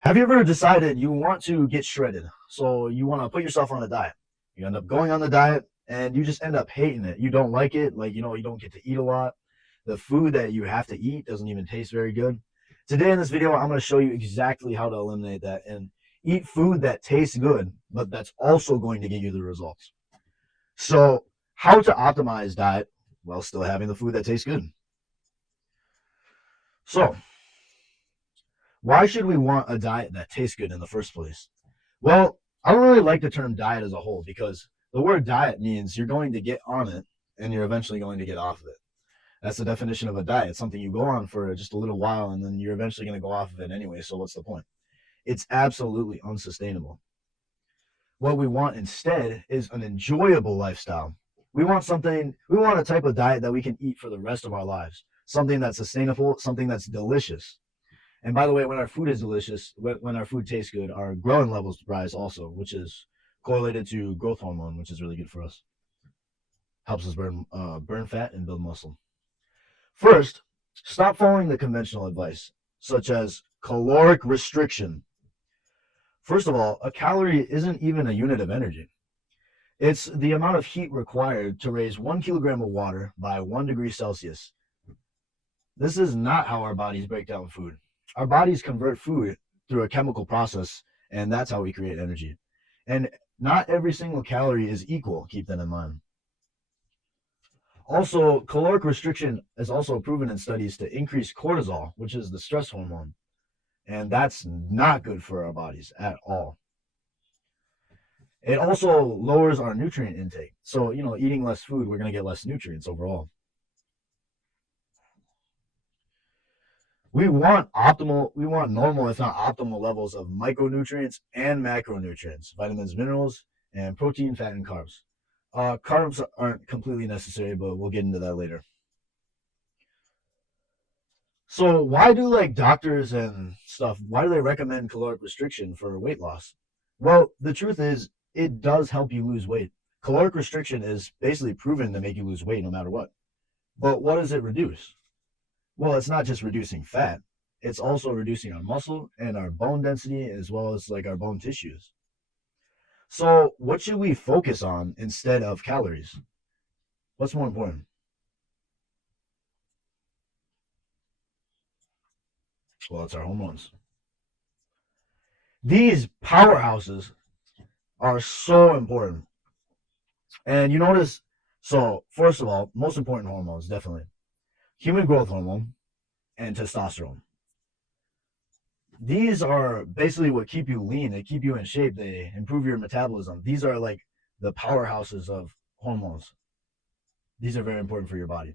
Have you ever decided you want to get shredded? So you want to put yourself on a diet. You end up going on the diet and you just end up hating it. You don't like it. You don't get to eat a lot. The food that you have to eat doesn't even taste very good. Today in this video, I'm going to show you exactly how to eliminate that and eat food that tastes good, but that's also going to get you the results. So, how to optimize diet while still having the food that tastes good. So, why should we want a diet that tastes good in the first place? Well, I don't really like the term diet as a whole because the word diet means you're going to get on it and you're eventually going to get off of it. That's the definition of a diet. It's something you go on for just a little while and then you're eventually going to go off of it anyway. So what's the point? It's absolutely unsustainable. What we want instead is an enjoyable lifestyle. We want a type of diet that we can eat for the rest of our lives. Something that's sustainable, something that's delicious. And by the way, when our food is delicious, when our food tastes good, our ghrelin levels rise also, which is correlated to growth hormone, which is really good for us. Helps us burn fat and build muscle. First, stop following the conventional advice, such as caloric restriction. First of all, a calorie isn't even a unit of energy. It's the amount of heat required to raise 1 kilogram of water by 1 degree Celsius. This is not how our bodies break down food. Our bodies convert food through a chemical process, and that's how we create energy. And not every single calorie is equal. Keep that in mind. Also, caloric restriction is also proven in studies to increase cortisol, which is the stress hormone. And that's not good for our bodies at all. It also lowers our nutrient intake. So, eating less food, we're going to get less nutrients overall. We want normal, if not optimal levels of micronutrients and macronutrients, vitamins, minerals, and protein, fat, and carbs. Carbs aren't completely necessary, but we'll get into that later. So why do doctors and stuff, why do they recommend caloric restriction for weight loss? Well, the truth is it does help you lose weight. Caloric restriction is basically proven to make you lose weight no matter what. But what does it reduce? Well, it's not just reducing fat. It's also reducing our muscle and our bone density as well as our bone tissues. So what should we focus on instead of calories? What's more important? Well, it's our hormones. These powerhouses are so important. And you notice, so first of all, most important hormones, definitely. Human growth hormone and testosterone. These are basically what keep you lean. They keep you in shape. They improve your metabolism. These are the powerhouses of hormones. These are very important for your body.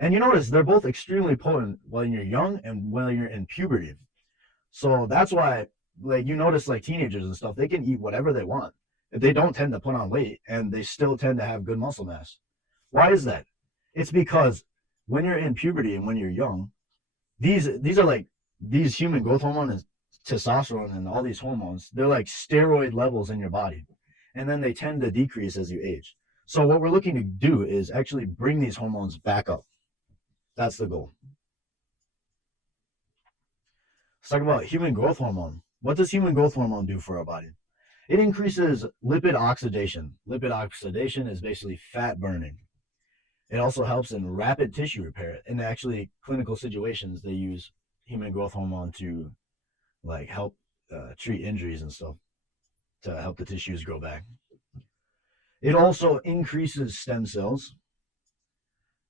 And you notice they're both extremely potent when you're young and when you're in puberty. So that's why, you notice teenagers and stuff, they can eat whatever they want. They don't tend to put on weight and they still tend to have good muscle mass. Why is that? It's because when you're in puberty and when you're young, these are these human growth hormone and testosterone and all these hormones, they're like steroid levels in your body. And then they tend to decrease as you age. So what we're looking to do is actually bring these hormones back up. That's the goal. Let's talk about human growth hormone. What does human growth hormone do for our body? It increases lipid oxidation. Lipid oxidation is basically fat burning. It also helps in rapid tissue repair. In actually clinical situations, they use human growth hormone to help treat injuries and stuff, to help the tissues grow back. It also increases stem cells,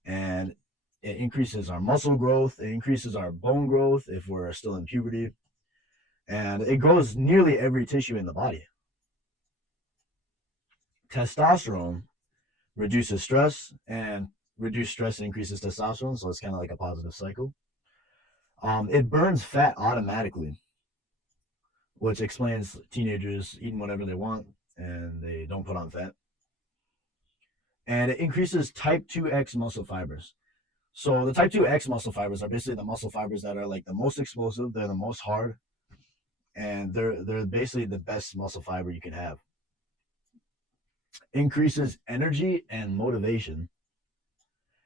and it increases our muscle growth. It increases our bone growth if we're still in puberty, and it grows nearly every tissue in the body. Testosterone reduces stress, and reduced stress increases testosterone, so it's kind of like a positive cycle. It burns fat automatically, which explains teenagers eating whatever they want and they don't put on fat. And it increases type 2X muscle fibers. So the type 2X muscle fibers are basically the muscle fibers that are the most explosive, they're the most hard, and they're basically the best muscle fiber you can have. Increases energy and motivation.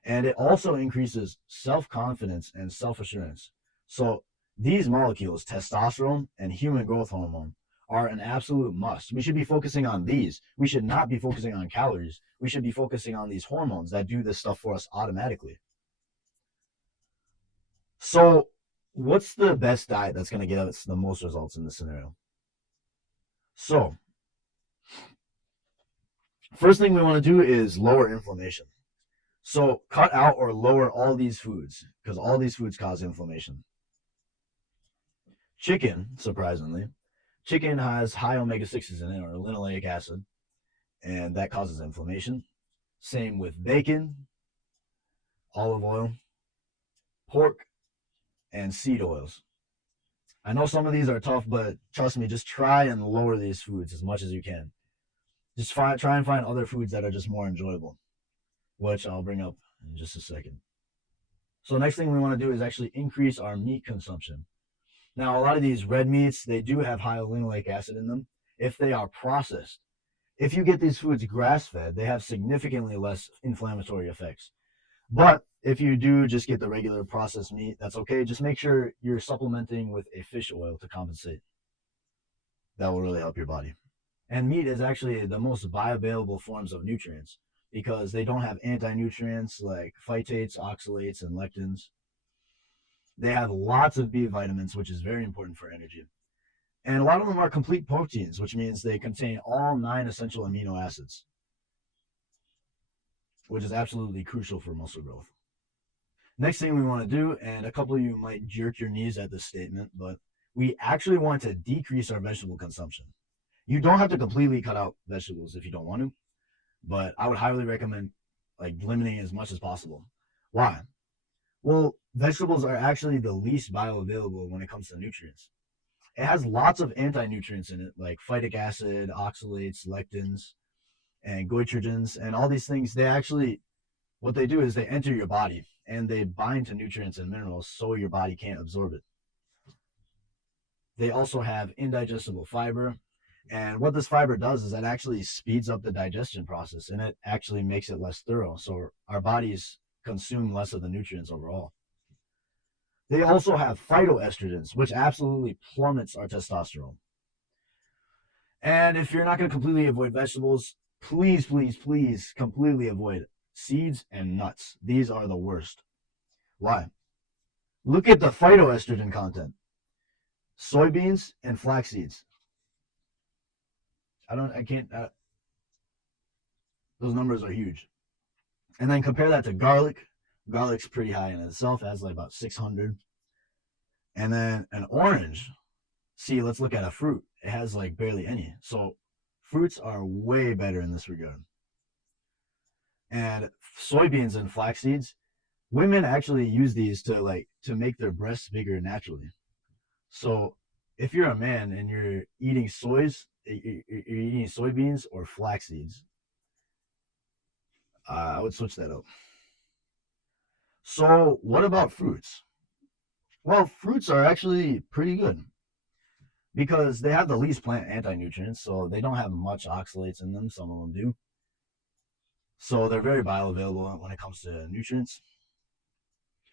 And it also increases self-confidence and self-assurance. So These molecules, testosterone and human growth hormone, are an absolute must. We should be focusing on these. We should not be focusing on calories. We should be focusing on these hormones that do this stuff for us automatically. So, what's the best diet that's going to get us the most results in this scenario? So, first thing we want to do is lower inflammation. So, cut out or lower all these foods because all these foods cause inflammation. Chicken, surprisingly, chicken has high omega-6s in it, or linoleic acid, and that causes inflammation. Same with bacon, olive oil, pork, and seed oils. I know some of these are tough, but trust me, just try and lower these foods as much as you can. Just try and find other foods that are just more enjoyable, which I'll bring up in just a second. So next thing we want to do is actually increase our meat consumption. Now, a lot of these red meats, they do have high linoleic acid in them if they are processed. If you get these foods grass-fed, they have significantly less inflammatory effects. But if you do just get the regular processed meat, that's okay. Just make sure you're supplementing with a fish oil to compensate. That will really help your body. And meat is actually the most bioavailable forms of nutrients because they don't have anti-nutrients like phytates, oxalates, and lectins. They have lots of B vitamins, which is very important for energy. And a lot of them are complete proteins, which means they contain all 9 essential amino acids, which is absolutely crucial for muscle growth. Next thing we want to do, and a couple of you might jerk your knees at this statement, but we actually want to decrease our vegetable consumption. You don't have to completely cut out vegetables if you don't want to, but I would highly recommend limiting as much as possible. Why? Well, vegetables are actually the least bioavailable when it comes to nutrients. It has lots of anti-nutrients in it, like phytic acid, oxalates, lectins, and goitrogens, and all these things. What they do is they enter your body and they bind to nutrients and minerals so your body can't absorb it. They also have indigestible fiber, and what this fiber does is it actually speeds up the digestion process and it actually makes it less thorough, so our bodies consume less of the nutrients overall. They also have phytoestrogens, which absolutely plummets our testosterone. And if you're not going to completely avoid vegetables, please, please, please completely avoid seeds and nuts. These are the worst. Why? Look at the phytoestrogen content. Soybeans and flax seeds. Those numbers are huge. And then compare that to garlic. Garlic's pretty high in itself. It has about 600. And then an orange. See, let's look at a fruit. It has barely any. So fruits are way better in this regard. And soybeans and flax seeds, women actually use these to make their breasts bigger naturally. So if you're a man and you're eating soybeans or flax seeds, I would switch that up. So what about fruits? Well, fruits are actually pretty good because they have the least plant anti-nutrients, so they don't have much oxalates in them. Some of them do. So they're very bioavailable when it comes to nutrients.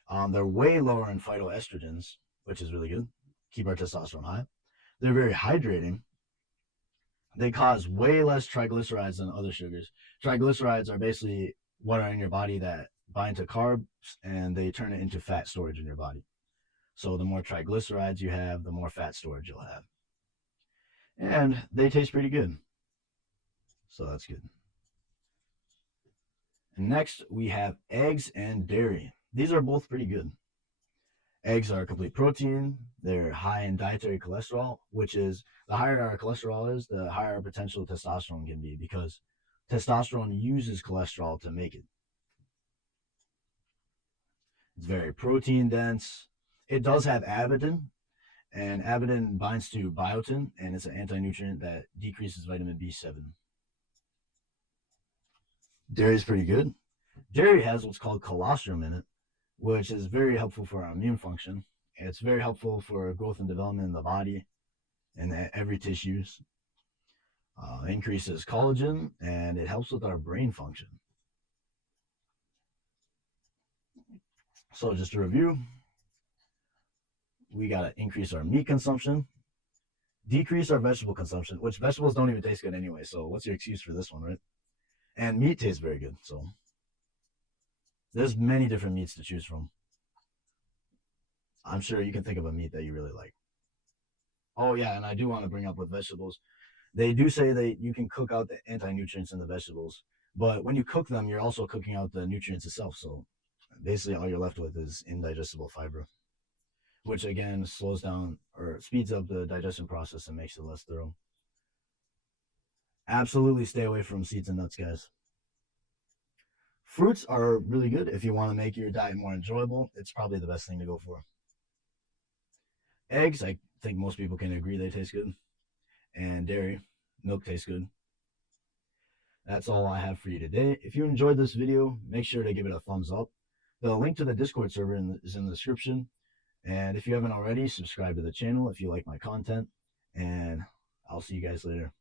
They're way lower in phytoestrogens, which is really good. Keep our testosterone high. They're very hydrating. They cause way less triglycerides than other sugars. Triglycerides are basically what are in your body that bind to carbs and they turn it into fat storage in your body. So the more triglycerides you have, the more fat storage you'll have. And they taste pretty good. So that's good. And next, we have eggs and dairy. These are both pretty good. Eggs are complete protein. They're high in dietary cholesterol, which is the higher our cholesterol is, the higher our potential testosterone can be because testosterone uses cholesterol to make it. It's very protein dense. It does have avidin, and avidin binds to biotin, and it's an anti-nutrient that decreases vitamin B7. Dairy is pretty good. Dairy has what's called colostrum in it, which is very helpful for our immune function. It's very helpful for growth and development in the body and every tissues. Increases collagen, and it helps with our brain function. So just to review, We got to increase our meat consumption, decrease our vegetable consumption, which vegetables don't even taste good anyway. So what's your excuse for this one, right? And meat tastes very good. So there's many different meats to choose from. I'm sure you can think of a meat that you really like. Oh yeah, and I do want to bring up with vegetables. They do say that you can cook out the anti-nutrients in the vegetables, but when you cook them, you're also cooking out the nutrients itself. So basically all you're left with is indigestible fiber, which again slows down or speeds up the digestion process and makes it less thorough. Absolutely stay away from seeds and nuts, guys. Fruits are really good if you want to make your diet more enjoyable. It's probably the best thing to go for. Eggs, I think most people can agree they taste good. And dairy, milk tastes good. That's all I have for you today. If you enjoyed this video, make sure to give it a thumbs up. The link to the Discord server is in the description. And if you haven't already, subscribe to the channel if you like my content. And I'll see you guys later.